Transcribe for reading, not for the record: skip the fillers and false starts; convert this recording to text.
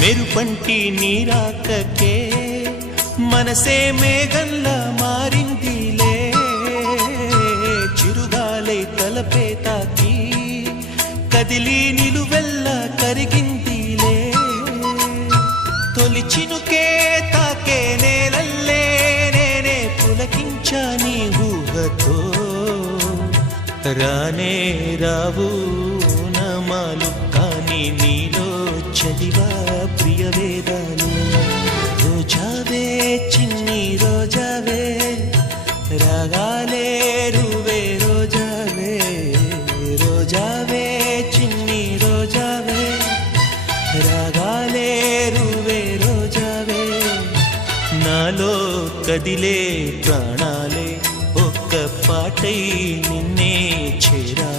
మెరుపంటి నీరాకకే మనసే మేఘంలా మారిందిలే, చిరుగాలై తలపే తాకి కదిలి నిలువెల్లా కరిగిందిలే, తొలి చినుకే తాకే నేలల్లే నేనే పులకించా నీ ఊహతో, రానే రావు నమాలు కానీ నీలో చదివా ప్రియ వేదాలు. రోజావే చిన్ని రోజావే రాగాలే రువే రోజావే, రోజావే చిన్ని రోజావే రాగాలే రువే రోజావే, నాలో కదిలే ప్రాణాలే ఒక్క పాటై నిన్నే చేరా.